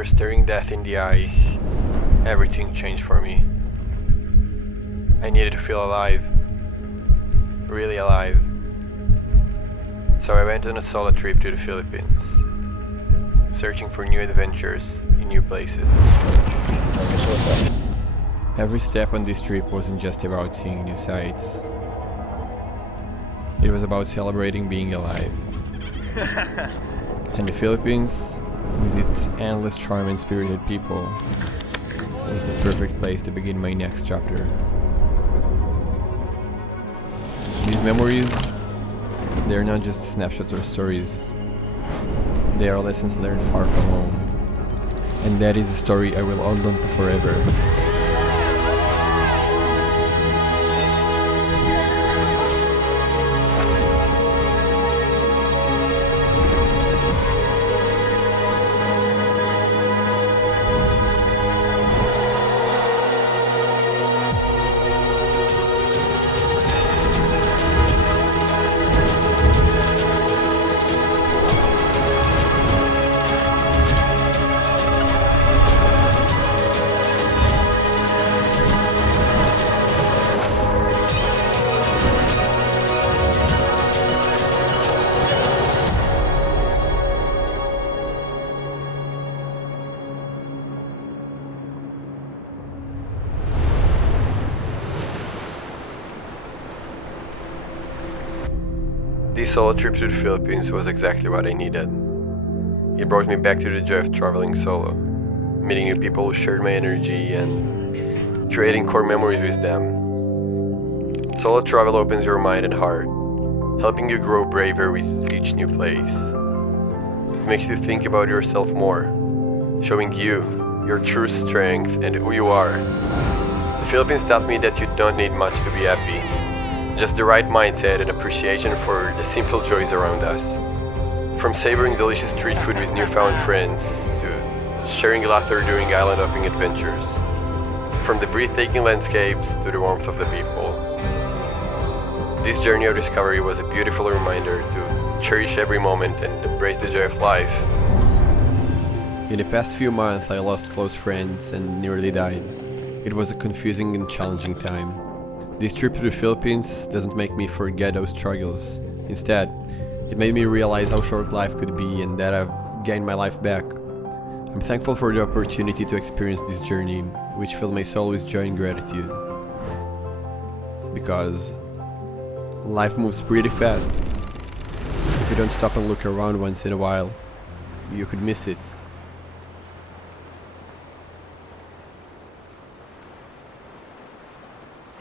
After staring death in the eye, everything changed for me. I needed to feel alive. Really alive. So I went on a solo trip to the Philippines, searching for new adventures in new places. Every step on this trip wasn't just about seeing new sights. It was about celebrating being alive. And the Philippines, with its endless charm and spirited people, was the perfect place to begin my next chapter. These memories, they're not just snapshots or stories. They are lessons learned far from home. And that is a story I will hold on to forever. This solo trip to the Philippines was exactly what I needed. It brought me back to the joy of traveling solo, meeting new people who shared my energy and creating core memories with them. Solo travel opens your mind and heart, helping you grow braver with each new place. It makes you think about yourself more, showing you your true strength and who you are. The Philippines taught me that you don't need much to be happy. Just the right mindset and appreciation for the simple joys around us. From savoring delicious street food with newfound friends to sharing laughter during island hopping adventures. From the breathtaking landscapes to the warmth of the people. This journey of discovery was a beautiful reminder to cherish every moment and embrace the joy of life. In the past few months, I lost close friends and nearly died. It was a confusing and challenging time. This trip to the Philippines doesn't make me forget those struggles. Instead, it made me realize how short life could be and that I've gained my life back. I'm thankful for the opportunity to experience this journey, which filled my soul with joy and gratitude. Because life moves pretty fast. If you don't stop and look around once in a while, you could miss it.